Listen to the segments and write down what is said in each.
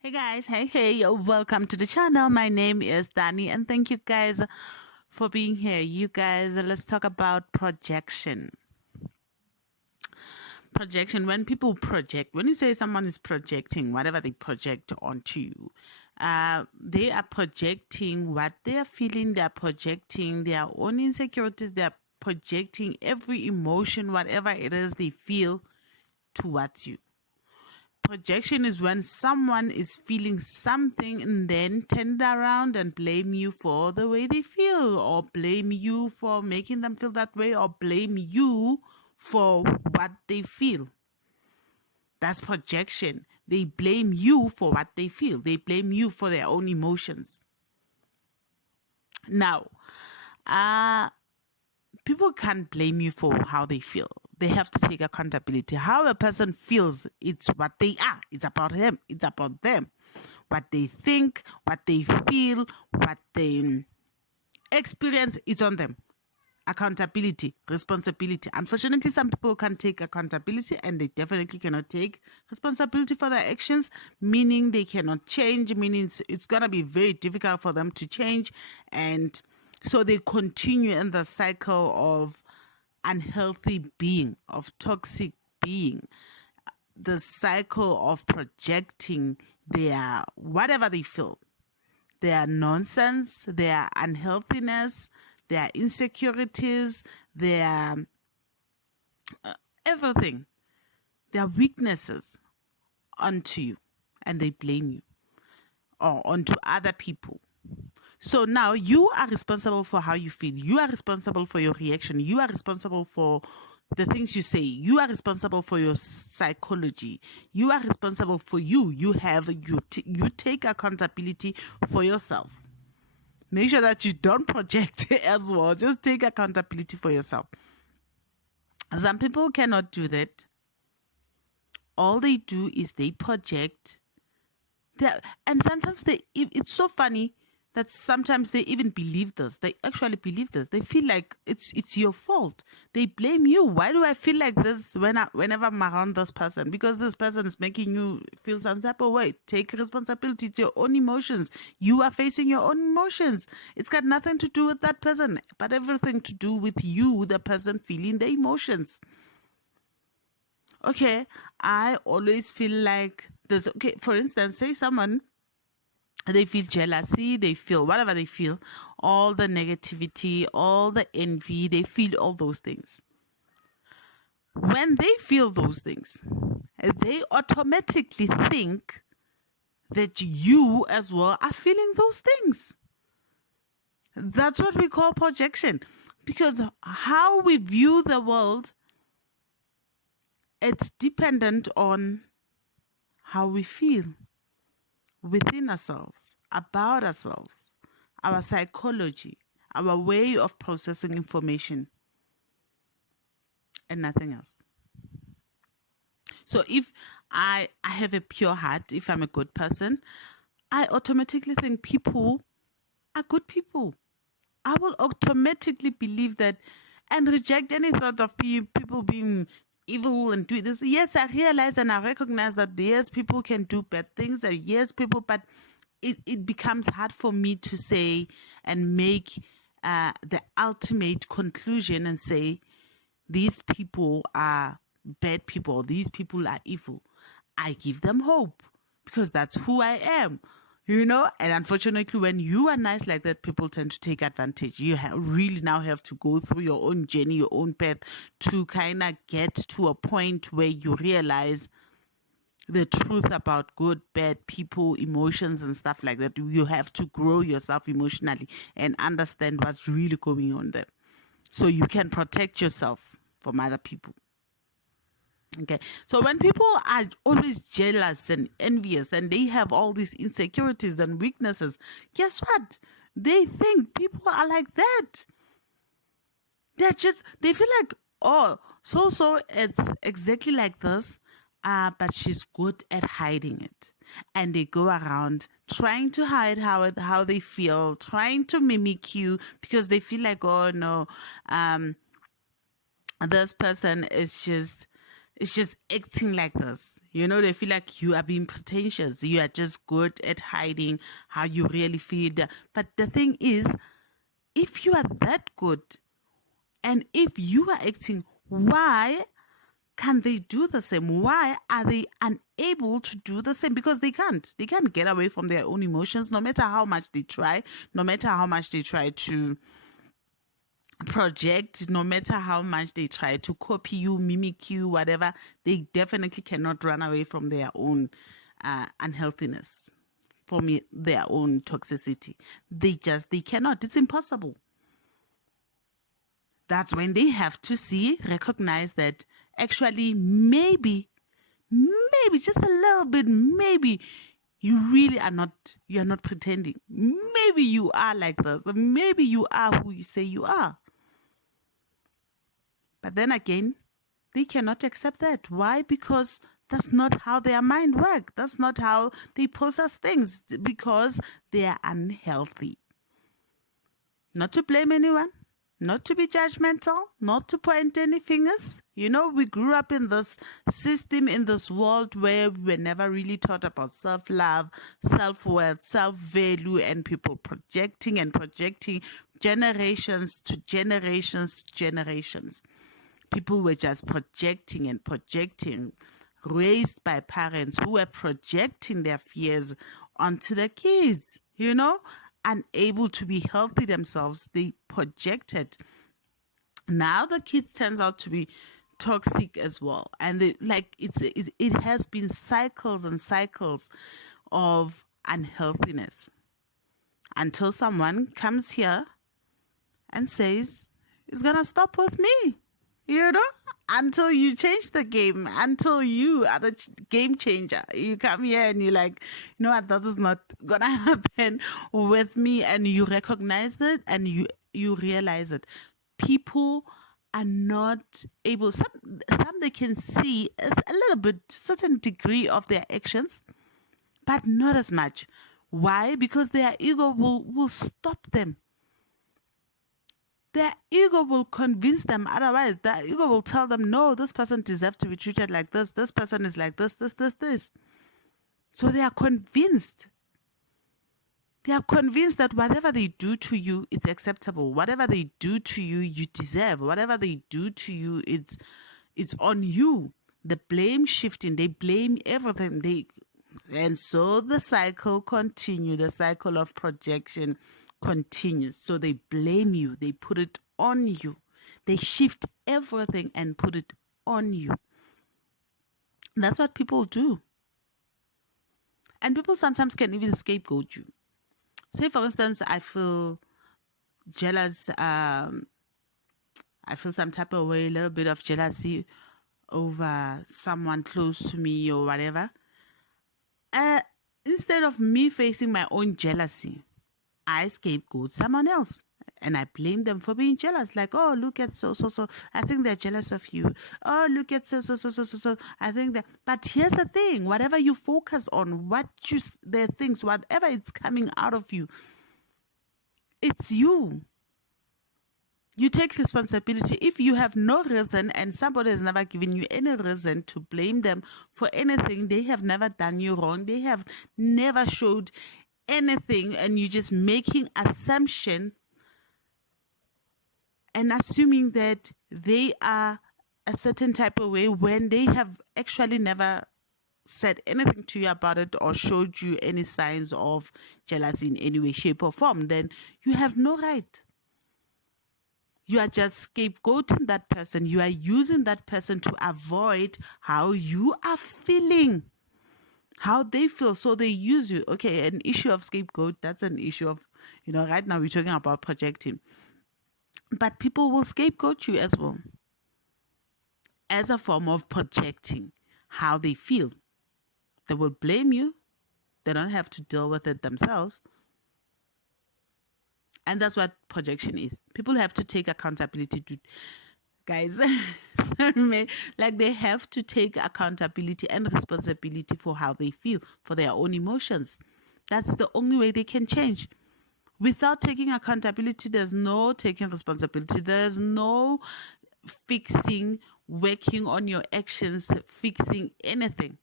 Hey guys, hey, welcome to the channel. My name is Dani, and thank you guys for being here. You guys, let's talk about projection. Projection, when people project, when you say someone is projecting, whatever they project onto you, they are projecting what they are feeling, they are projecting their own insecurities, they are projecting every emotion, whatever it is they feel towards you. Projection is when someone is feeling something and then turn it around and blame you for the way they feel, or blame you for making them feel that way, or blame you for what they feel. That's projection. They blame you for what they feel. They blame you for their own emotions. Now, people can't blame you for how they feel. They have to take accountability. How a person feels, it's what they are. It's about him. It's about them. What they think, what they feel, what they experience, it's on them. Accountability, responsibility. Unfortunately, some people can't take accountability, and they definitely cannot take responsibility for their actions, meaning they cannot change, meaning it's going to be very difficult for them to change. And so they continue in the cycle of unhealthy being, of toxic being, the cycle of projecting their whatever they feel, their nonsense, their unhealthiness, their insecurities, their everything, their weaknesses onto you, and they blame you or onto other people. So now you are responsible for how you feel. You are responsible for your reaction. You are responsible for the things you say. You are responsible for your psychology. You are responsible for you. You take accountability for yourself. Make sure that you don't project as well. Just take accountability for yourself. Some people cannot do that. All they do is they project. And sometimes it's so funny that sometimes they even believe this. They actually believe this. They feel like it's your fault. They blame you. Why do I feel like this whenever I'm around this person? Because this person is making you feel some type of way. Take responsibility. It's your own emotions. You are facing your own emotions. It's got nothing to do with that person, but everything to do with you, the person feeling the emotions. Okay, I always feel like this. Okay, for instance, say someone, they feel jealousy, they feel whatever they feel, all the negativity, all the envy, they feel all those things. When they feel those things, they automatically think that you as well are feeling those things. That's what we call projection. Because how we view the world, it's dependent on how we feel within ourselves, about ourselves, our psychology, our way of processing information, and nothing else. So if I have a pure heart, if I'm a good person, I automatically think people are good people. I will automatically believe that and reject any thought of people being evil and do this. Yes, I realize and I recognize that yes, people can do bad things, and yes, but it becomes hard for me to say and make the ultimate conclusion and say these people are bad people, these people are evil. I give them hope because that's who I am. And unfortunately, when you are nice like that, people tend to take advantage. You really now have to go through your own journey, your own path to kind of get to a point where you realize the truth about good, bad people, emotions, and stuff like that. You have to grow yourself emotionally and understand what's really going on there so you can protect yourself from other people. Okay, so when people are always jealous and envious and they have all these insecurities and weaknesses, guess what? They think people are like that. They feel like, oh, so it's exactly like this, but she's good at hiding it. And they go around trying to hide how they feel, trying to mimic you because they feel like, oh no, this person is just acting like this. They feel like you are being pretentious. You are just good at hiding how you really feel. But the thing is, if you are that good and if you are acting, why can they do the same? Why are they unable to do the same? Because they can't. They can't get away from their own emotions, no matter how much they try, no matter how much they try to project, no matter how much they try to copy you, mimic you, whatever. They definitely cannot run away from their own unhealthiness, from their own toxicity. They cannot. It's impossible. That's when they have to recognize that actually maybe just a little bit, maybe you really are not, you're not pretending. Maybe you are like this. Maybe you are who you say you are. But then again, they cannot accept that. Why? Because that's not how their mind works. That's not how they process things, because they are unhealthy. Not to blame anyone, not to be judgmental, not to point any fingers. We grew up in this system, in this world where we were never really taught about self-love, self-worth, self-value, and people projecting generations to generations to generations. People were just projecting and projecting, raised by parents who were projecting their fears onto the kids, unable to be healthy themselves. They projected. Now the kids turns out to be toxic as well. And it has been cycles and cycles of unhealthiness until someone comes here and says, it's going to stop with me. Until you change the game, until you are the game changer. You come here and you're like, what, this is not going to happen with me. And you recognize it and you realize it. People are not able, some they can see a little bit, certain degree of their actions, but not as much. Why? Because their ego will stop them. Their ego will convince them otherwise. Their ego will tell them, no, this person deserves to be treated like this. This person is like this. So they are convinced. They are convinced that whatever they do to you, it's acceptable. Whatever they do to you, you deserve. Whatever they do to you, it's on you. The blame shifting, they blame everything. And so the cycle continues. The cycle of projection continues. So they blame you. They put it on you. They shift everything and put it on you. That's what people do. And people sometimes can even scapegoat you. Say, for instance, I feel jealous. I feel some type of way, a little bit of jealousy over someone close to me or whatever. Instead of me facing my own jealousy, I scapegoat someone else and I blame them for being jealous. Like, oh, look at so. I think they're jealous of you. Oh, look at so. I think that. But here's the thing: whatever you focus on, the things, whatever it's coming out of you, it's you. You take responsibility. If you have no reason and somebody has never given you any reason to blame them for anything, they have never done you wrong. They have never showed anything, and you're just making assumption and assuming that they are a certain type of way when they have actually never said anything to you about it or showed you any signs of jealousy in any way, shape, or form, then you have no right. You are just scapegoating that person. You are using that person to avoid how you are feeling, how they feel. So they use you. Okay, an issue of scapegoat, that's an issue of, right now we're talking about projecting. But people will scapegoat you as well, as a form of projecting how they feel. They will blame you. They don't have to deal with it themselves. And that's what projection is. People have to take accountability to, guys, like they have to take accountability and responsibility for how they feel, for their own emotions. That's the only way they can change. Without taking accountability, there's no taking responsibility. There's no fixing, working on your actions, fixing anything.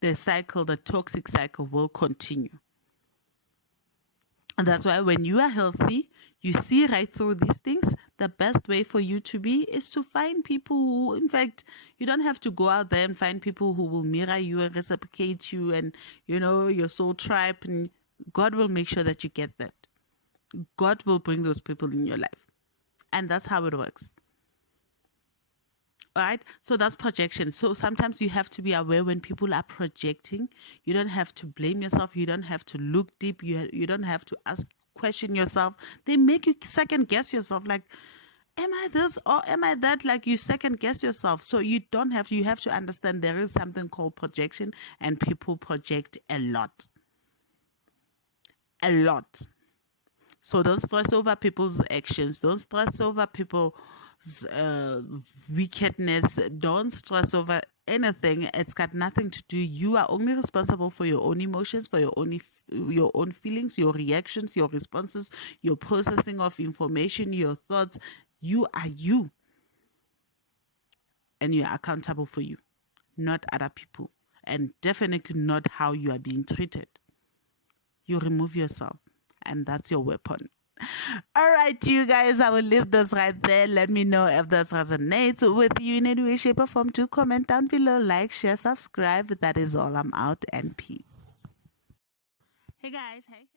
the toxic cycle will continue. And that's why when you are healthy, you see right through these things. The best way for you to be is to find people who, in fact, you don't have to go out there and find people who will mirror you and reciprocate you and, your soul tribe. And God will make sure that you get that. God will bring those people in your life. And that's how it works. All right, so that's projection. So sometimes you have to be aware when people are projecting. You don't have to blame yourself. You don't have to look deep. You don't have to question yourself. They make you second guess yourself, like, am I this or am I that? Like, you second guess yourself. So you have to understand there is something called projection, and people project a lot. So don't stress over people's actions. Don't stress over people's wickedness. Don't stress over anything. It's got nothing to do. You are only responsible for your own emotions, for your own feelings, your reactions, your responses, your processing of information, your thoughts. You are you. And you are accountable for you, not other people. And definitely not how you are being treated. You remove yourself, and that's your weapon. All right, you guys, I will leave this right there. Let me know if this resonates with you in any way, shape, or form. Do comment down below, like, share, subscribe. That is all. I'm out, and peace. Hey guys, hey.